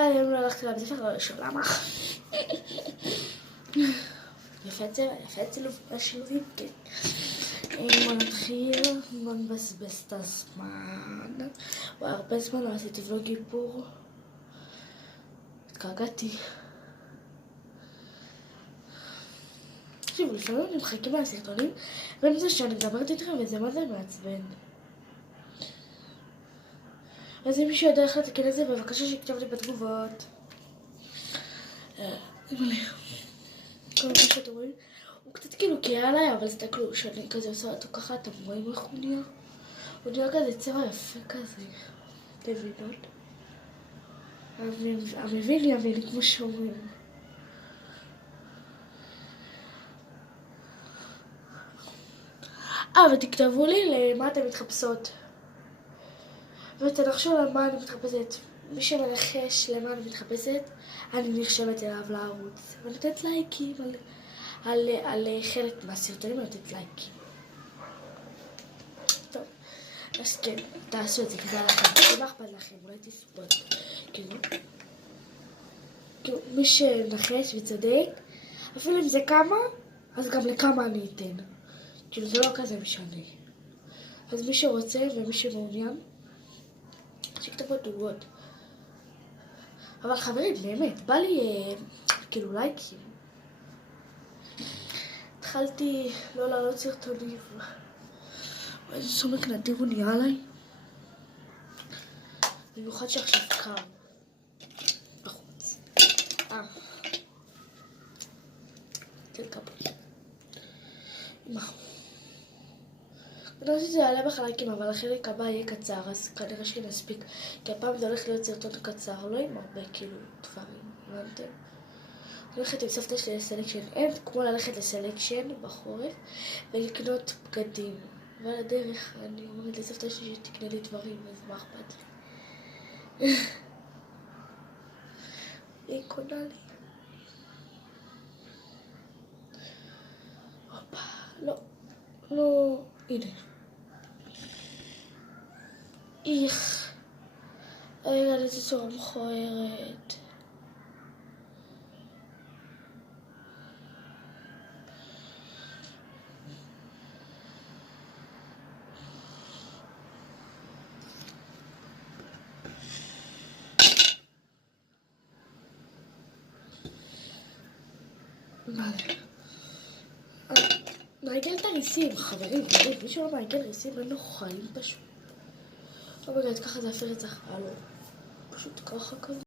היום לא הלכתי לבית ספר, לא לשאול למה. יפה צילוב, השילובים, כן. בוא נתחיל, בוא נבזבז את הזמן. הרבה זמן לא עשיתי ולוג איפור. התגעגעתי. תקשיבו, לפעמים אני מחכים מהסרטונים, ואין זה שאני מדברת איתכם וזה מה זה מעצבן. אז אם מישהו יודע איך לתקן את זה, בבקשה שיכתוב לי בתגובות. כל מה שאתם רואים, הוא קצת כאילו קהיה עליי, אבל תסתכלו, שאני כזה עושה אותו ככה, אתם רואים איך הוא נהיה? הוא נהיה כזה צבע יפה כזה. אתם מבינות? המבין יבין, כמו שאומרים. ותכתבו לי למה אתם מתחפשות. ותנחשו למה אני מתחפשת. מי שמנחש למה אני מתחפשת, אני נרשמת אליו לערוץ. ונותנת לייקים על חלק מהסרטונים, ונותנת לייקים. טוב, אז כן, תעשו את זה, כדאי לכם. מה אכפת לכם? אולי תספות. כאילו, מי שנחש וצדק, אפילו אם זה כמה, אז גם לכמה אני אתן. כאילו, זה לא כזה משנה. אז מי שרוצה ומי שמעוניין, שכתבו תגובות. אבל חברים, באמת, בא לי כאילו לייקים. התחלתי לא לעלות סרטונים. איזה סומק נדיר הוא נהיה עליי. במיוחד שעכשיו קר. בחוץ. תלקבול. מה? אני חושבת שזה יעלה בחלקים, אבל החלק הבא יהיה קצר, אז כנראה שנספיק. כי הפעם זה הולך להיות סרטון קצר, לא עם הרבה כאילו דברים, הבנתם? אני הולכת עם סבתא שלי לסלקשן, אין כמו ללכת לסלקשן בחורף ולקנות בגדים. ועל הדרך אני אומרת לסבתא שלי שתקנה לי דברים, אז מה אכפת לי? היא קונה לי. הופה, לא, הנה. איך, רגע, איזה צורה מכוערת. מעגל את הריסים, חברים, מי שלא מעגל ריסים אין לו חיים פשוט. לא בגלל, ככה זה אפילו רצח, פשוט ככה כזה.